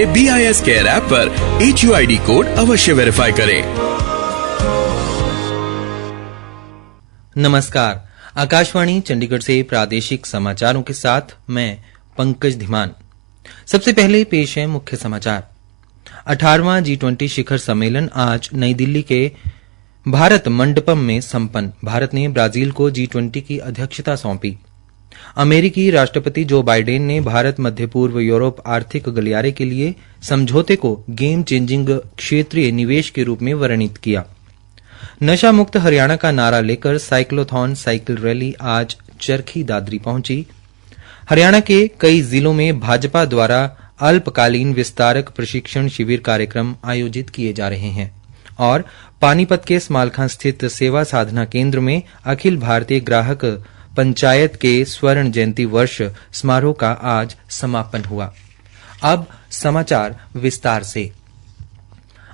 BIS care app पर HUID code अवश्य verify करें। नमस्कार, आकाशवाणी चंडीगढ़ से प्रादेशिक समाचारों के साथ मैं पंकज धीमान। सबसे पहले पेश है मुख्य समाचार। 18वां G20 शिखर सम्मेलन आज नई दिल्ली के भारत मंडपम में संपन्न। भारत ने ब्राजील को G20 की अध्यक्षता सौंपी। अमेरिकी राष्ट्रपति जो बाइडेन ने भारत मध्य पूर्व यूरोप आर्थिक गलियारे के लिए समझौते को गेम चेंजिंग क्षेत्रीय निवेश के रूप में वर्णित किया। नशा मुक्त हरियाणा का नारा लेकर साइक्लोथॉन साइकिल रैली आज चरखी दादरी पहुंची। हरियाणा के कई जिलों में भाजपा द्वारा अल्पकालीन विस्तारक प्रशिक्षण शिविर कार्यक्रम आयोजित किए जा रहे हैं। और पानीपत के स्मालखां स्थित सेवा साधना केंद्र में अखिल भारतीय ग्राहक पंचायत के स्वर्ण जयंती वर्ष समारोह का आज समापन हुआ। अब समाचार विस्तार से।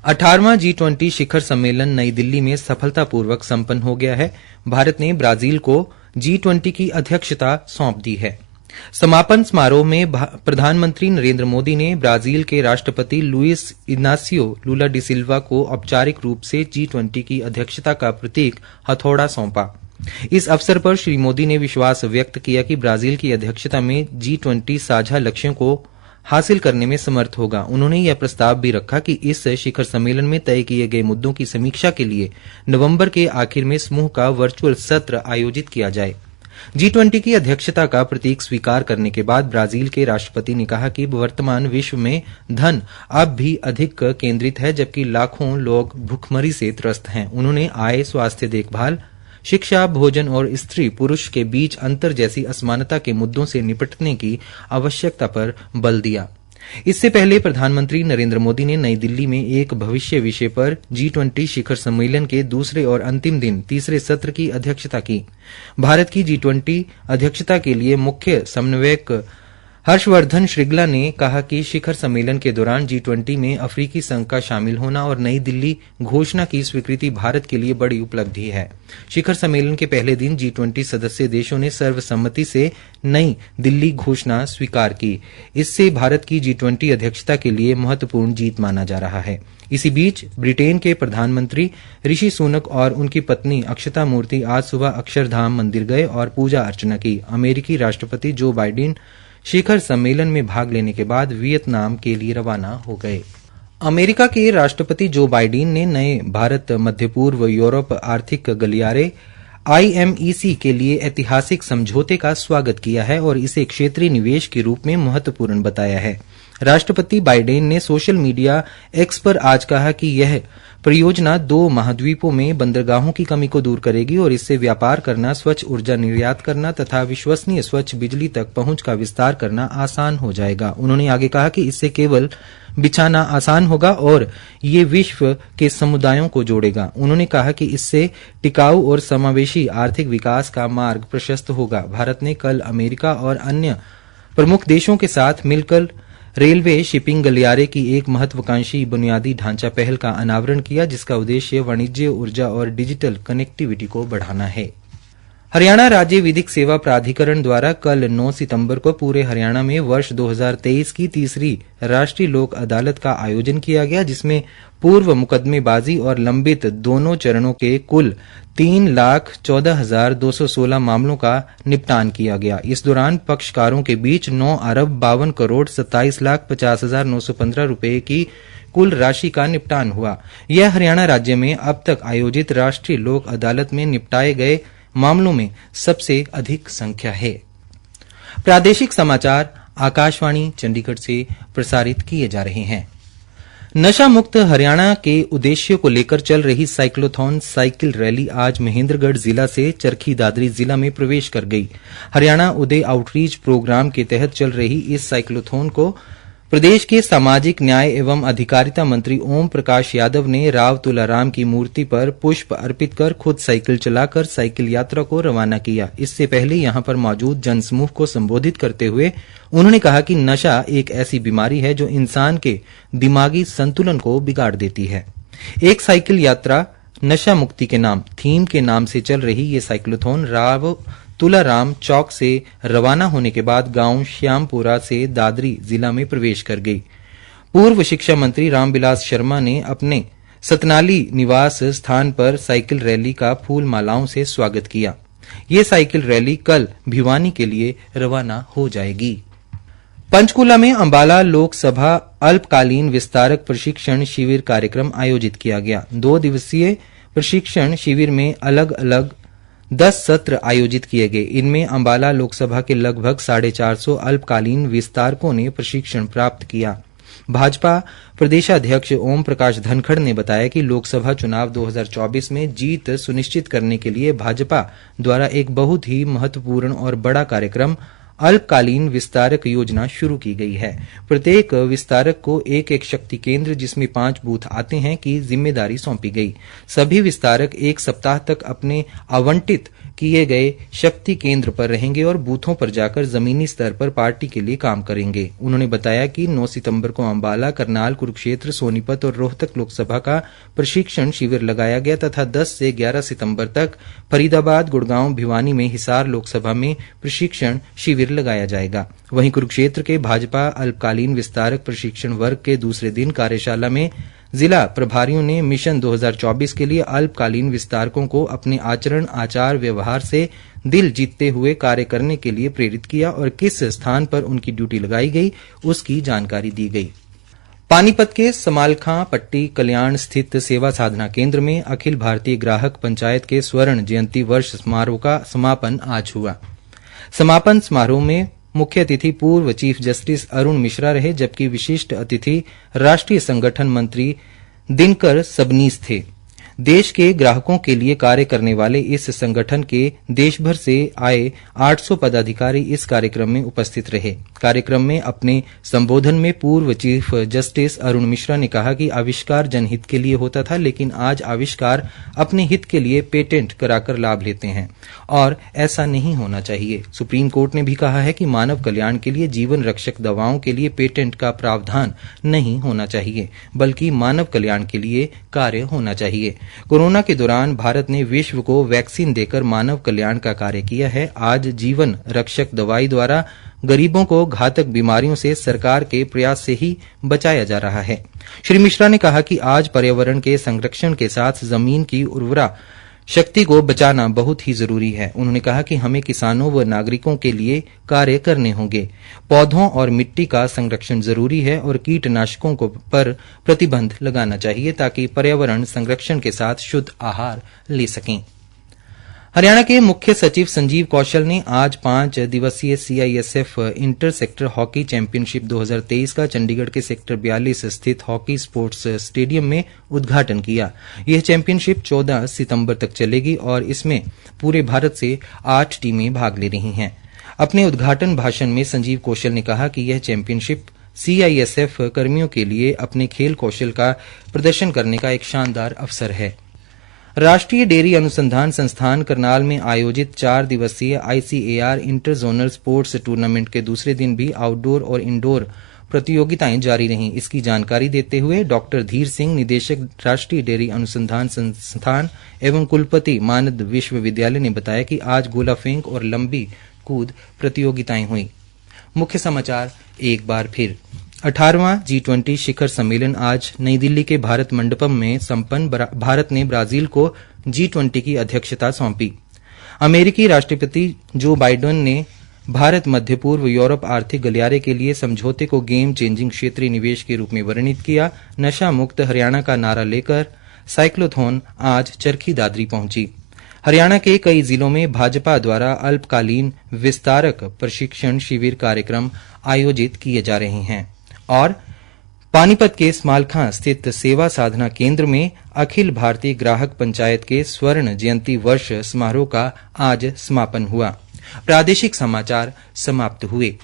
18वां G20 शिखर सम्मेलन नई दिल्ली में सफलतापूर्वक संपन्न हो गया है। भारत ने ब्राजील को G20 की अध्यक्षता सौंप दी है। समापन समारोह में प्रधानमंत्री नरेंद्र मोदी ने ब्राजील के राष्ट्रपति लुइस इनासियो लुला डी सिल्वा को औपचारिक रूप से G20 की अध्यक्षता का प्रतीक हथौड़ा सौंपा। इस अवसर पर श्री मोदी ने विश्वास व्यक्त किया कि ब्राजील की अध्यक्षता में G20 साझा लक्ष्यों को हासिल करने में समर्थ होगा। उन्होंने यह प्रस्ताव भी रखा कि इस शिखर सम्मेलन में तय किए गए मुद्दों की समीक्षा के लिए नवंबर के आखिर में समूह का वर्चुअल सत्र आयोजित किया जाए। G20 की अध्यक्षता का प्रतीक स्वीकार करने के बाद ब्राजील के राष्ट्रपति ने कहा कि वर्तमान विश्व में धन अब भी अधिक केंद्रित है, जबकि लाखों लोग भुखमरी से त्रस्त हैं। उन्होंने आय, स्वास्थ्य देखभाल, शिक्षा, भोजन और स्त्री पुरुष के बीच अंतर जैसी असमानता के मुद्दों से निपटने की आवश्यकता पर बल दिया। इससे पहले प्रधानमंत्री नरेंद्र मोदी ने नई दिल्ली में एक भविष्य विषय पर G20 शिखर सम्मेलन के दूसरे और अंतिम दिन तीसरे सत्र की अध्यक्षता की। भारत की G20 अध्यक्षता के लिए मुख्य समन्वयक हर्षवर्धन श्रृंगला ने कहा कि शिखर सम्मेलन के दौरान G20 में अफ्रीकी संघ का शामिल होना और नई दिल्ली घोषणा की स्वीकृति भारत के लिए बड़ी उपलब्धि है। शिखर सम्मेलन के पहले दिन G20 सदस्य देशों ने सर्वसम्मति से नई दिल्ली घोषणा स्वीकार की। इससे भारत की G20 अध्यक्षता के लिए महत्वपूर्ण जीत माना जा रहा है। इसी बीच ब्रिटेन के प्रधानमंत्री ऋषि सुनक और उनकी पत्नी अक्षता मूर्ति आज सुबह अक्षरधाम मंदिर गए और पूजा अर्चना की। अमेरिकी राष्ट्रपति जो बाइडेन शिखर सम्मेलन में भाग लेने के बाद वियतनाम के लिए रवाना हो गए। अमेरिका के राष्ट्रपति जो बाइडेन ने नए भारत मध्य पूर्व यूरोप आर्थिक गलियारे IMEC के लिए ऐतिहासिक समझौते का स्वागत किया है और इसे क्षेत्रीय निवेश के रूप में महत्वपूर्ण बताया है। राष्ट्रपति बाइडेन ने सोशल मीडिया X पर आज कहा कि यह परियोजना 2 महाद्वीपों में बंदरगाहों की कमी को दूर करेगी और इससे व्यापार करना, स्वच्छ ऊर्जा निर्यात करना तथा विश्वसनीय स्वच्छ बिजली तक पहुंच का विस्तार करना आसान हो जाएगा। उन्होंने आगे कहा कि इससे केवल बिछाना आसान होगा और ये विश्व के समुदायों को जोड़ेगा। उन्होंने कहा कि इससे टिकाऊ और समावेशी आर्थिक विकास का मार्ग प्रशस्त होगा। भारत ने कल अमेरिका और अन्य प्रमुख देशों के साथ मिलकर रेलवे शिपिंग गलियारे की एक महत्वाकांक्षी बुनियादी ढांचा पहल का अनावरण किया, जिसका उद्देश्य वाणिज्य, ऊर्जा और डिजिटल कनेक्टिविटी को बढ़ाना है। हरियाणा राज्य विधिक सेवा प्राधिकरण द्वारा कल 9 सितंबर को पूरे हरियाणा में वर्ष 2023 की तीसरी राष्ट्रीय लोक अदालत का आयोजन किया गया, जिसमें पूर्व मुकदमेबाजी और लंबित दोनों चरणों के कुल 3,14,216 मामलों का निपटान किया गया। इस दौरान पक्षकारों के बीच 9,52,27,50,915 रुपए की कुल राशि का निपटान हुआ। यह हरियाणा राज्य में अब तक आयोजित राष्ट्रीय लोक अदालत में निपटाए गए मामलों में सबसे अधिक संख्या है। प्रादेशिक समाचार आकाशवाणी चंडीगढ़ से प्रसारित किए जा रहे हैं। नशा मुक्त हरियाणा के उद्देश्य को लेकर चल रही साइक्लोथॉन साइकिल रैली आज महेंद्रगढ़ जिला से चरखी दादरी जिला में प्रवेश कर गई। हरियाणा उदय आउटरीच प्रोग्राम के तहत चल रही इस साइक्लोथॉन को प्रदेश के सामाजिक न्याय एवं अधिकारिता मंत्री ओम प्रकाश यादव ने राव तुलाराम की मूर्ति पर पुष्प अर्पित कर खुद साइकिल चलाकर साइकिल यात्रा को रवाना किया। इससे पहले यहां पर मौजूद जनसमूह को संबोधित करते हुए उन्होंने कहा कि नशा एक ऐसी बीमारी है जो इंसान के दिमागी संतुलन को बिगाड़ देती है। एक साइकिल यात्रा नशा मुक्ति के नाम थीम के नाम से चल रही ये साइक्लोथॉन राव तुलाराम चौक से रवाना होने के बाद गांव श्यामपुरा से दादरी जिला में प्रवेश कर गई। पूर्व शिक्षा मंत्री रामबिलास शर्मा ने अपने सतनाली निवास स्थान पर साइकिल रैली का फूल मालाओं से स्वागत किया। ये साइकिल रैली कल भिवानी के लिए रवाना हो जाएगी। पंचकूला में अंबाला लोकसभा अल्पकालीन विस्तारक प्रशिक्षण शिविर कार्यक्रम आयोजित किया गया। 2 दिवसीय प्रशिक्षण शिविर में अलग अलग 10 सत्र आयोजित किए गए। इनमें अंबाला लोकसभा के लगभग 450 अल्पकालीन विस्तारकों ने प्रशिक्षण प्राप्त किया। भाजपा प्रदेशाध्यक्ष ओम प्रकाश धनखड़ ने बताया कि लोकसभा चुनाव 2024 में जीत सुनिश्चित करने के लिए भाजपा द्वारा एक बहुत ही महत्वपूर्ण और बड़ा कार्यक्रम अल्पकालीन विस्तारक योजना शुरू की गई है। प्रत्येक विस्तारक को एक शक्ति केंद्र जिसमें 5 बूथ आते हैं की जिम्मेदारी सौंपी गई। सभी विस्तारक 1 सप्ताह तक अपने आवंटित किए गए शक्ति केंद्र पर रहेंगे और बूथों पर जाकर जमीनी स्तर पर पार्टी के लिए काम करेंगे। उन्होंने बताया कि 9 सितंबर को अंबाला, करनाल, कुरुक्षेत्र, सोनीपत और रोहतक लोकसभा का प्रशिक्षण शिविर लगाया गया तथा 10 से 11 सितंबर तक फरीदाबाद, गुड़गांव, भिवानी में हिसार लोकसभा में प्रशिक्षण शिविर लगाया जाएगा। वहीं कुरुक्षेत्र के भाजपा अल्पकालीन विस्तारक प्रशिक्षण वर्ग के दूसरे दिन कार्यशाला में जिला प्रभारियों ने मिशन 2024 के लिए अल्पकालीन विस्तारकों को अपने आचरण, आचार, व्यवहार से दिल जीतते हुए कार्य करने के लिए प्रेरित किया और किस स्थान पर उनकी ड्यूटी लगाई गई उसकी जानकारी दी गई। पानीपत के समालखां पट्टी कल्याण स्थित सेवा साधना केंद्र में अखिल भारतीय ग्राहक पंचायत के स्वर्ण जयंती वर्ष समारोह का समापन आज हुआ। समापन समारोह में मुख्य अतिथि पूर्व चीफ जस्टिस अरुण मिश्रा रहे, जबकि विशिष्ट अतिथि राष्ट्रीय संगठन मंत्री दिनकर सबनीस थे। देश के ग्राहकों के लिए कार्य करने वाले इस संगठन के देश भर से आए 800 पदाधिकारी इस कार्यक्रम में उपस्थित रहे। कार्यक्रम में अपने संबोधन में पूर्व चीफ जस्टिस अरुण मिश्रा ने कहा कि आविष्कार जनहित के लिए होता था, लेकिन आज आविष्कार अपने हित के लिए पेटेंट कराकर लाभ लेते हैं और ऐसा नहीं होना चाहिए। सुप्रीम कोर्ट ने भी कहा है कि मानव कल्याण के लिए जीवन रक्षक दवाओं के लिए पेटेंट का प्रावधान नहीं होना चाहिए, बल्कि मानव कल्याण के लिए कार्य होना चाहिए। कोरोना के दौरान भारत ने विश्व को वैक्सीन देकर मानव कल्याण का कार्य किया है। आज जीवन रक्षक दवाई द्वारा गरीबों को घातक बीमारियों से सरकार के प्रयास से ही बचाया जा रहा है। श्री मिश्रा ने कहा कि आज पर्यावरण के संरक्षण के साथ जमीन की उर्वरा शक्ति को बचाना बहुत ही जरूरी है। उन्होंने कहा कि हमें किसानों व नागरिकों के लिए कार्य करने होंगे। पौधों और मिट्टी का संरक्षण जरूरी है और कीटनाशकों पर प्रतिबंध लगाना चाहिए ताकि पर्यावरण संरक्षण के साथ शुद्ध आहार ले सकें। हरियाणा के मुख्य सचिव संजीव कौशल ने आज 5 दिवसीय CISF inter sector hockey championship 2023 का चंडीगढ़ के सेक्टर 42 स्थित हॉकी स्पोर्ट्स स्टेडियम में उद्घाटन किया। यह चैंपियनशिप 14 सितंबर तक चलेगी और इसमें पूरे भारत से 8 टीमें भाग ले रही हैं। अपने उद्घाटन भाषण में संजीव कौशल ने कहा कि यह चैंपियनशिप CISF कर्मियों के लिए अपने खेल कौशल का प्रदर्शन करने का एक शानदार अवसर है। राष्ट्रीय डेयरी अनुसंधान संस्थान करनाल में आयोजित 4 दिवसीय ICAR inter zonal sports tournament के दूसरे दिन भी आउटडोर और इंडोर प्रतियोगिताएं जारी रहीं। इसकी जानकारी देते हुए डॉक्टर धीर सिंह, निदेशक राष्ट्रीय डेयरी अनुसंधान संस्थान एवं कुलपति मानद विश्वविद्यालय ने बताया कि आज गोला फेंक और लंबी कूद प्रतियोगिताएं हुई। मुख्य समाचार एक बार फिर। 18वां G20 शिखर सम्मेलन आज नई दिल्ली के भारत मंडपम में संपन्न। भारत ने ब्राजील को G20 की अध्यक्षता सौंपी। अमेरिकी राष्ट्रपति जो बाइडेन ने भारत मध्य पूर्व यूरोप आर्थिक गलियारे के लिए समझौते को गेम चेंजिंग क्षेत्रीय निवेश के रूप में वर्णित किया। नशा मुक्त हरियाणा का नारा लेकर साइक्लोथॉन आज चरखी दादरी पहुंची। हरियाणा के कई जिलों में भाजपा द्वारा अल्पकालीन विस्तारक प्रशिक्षण शिविर कार्यक्रम आयोजित किए जा रहे हैं। और पानीपत के समालखां स्थित सेवा साधना केंद्र में अखिल भारतीय ग्राहक पंचायत के स्वर्ण जयंती वर्ष समारोह का आज समापन हुआ। प्रादेशिक समाचार समाप्त हुए।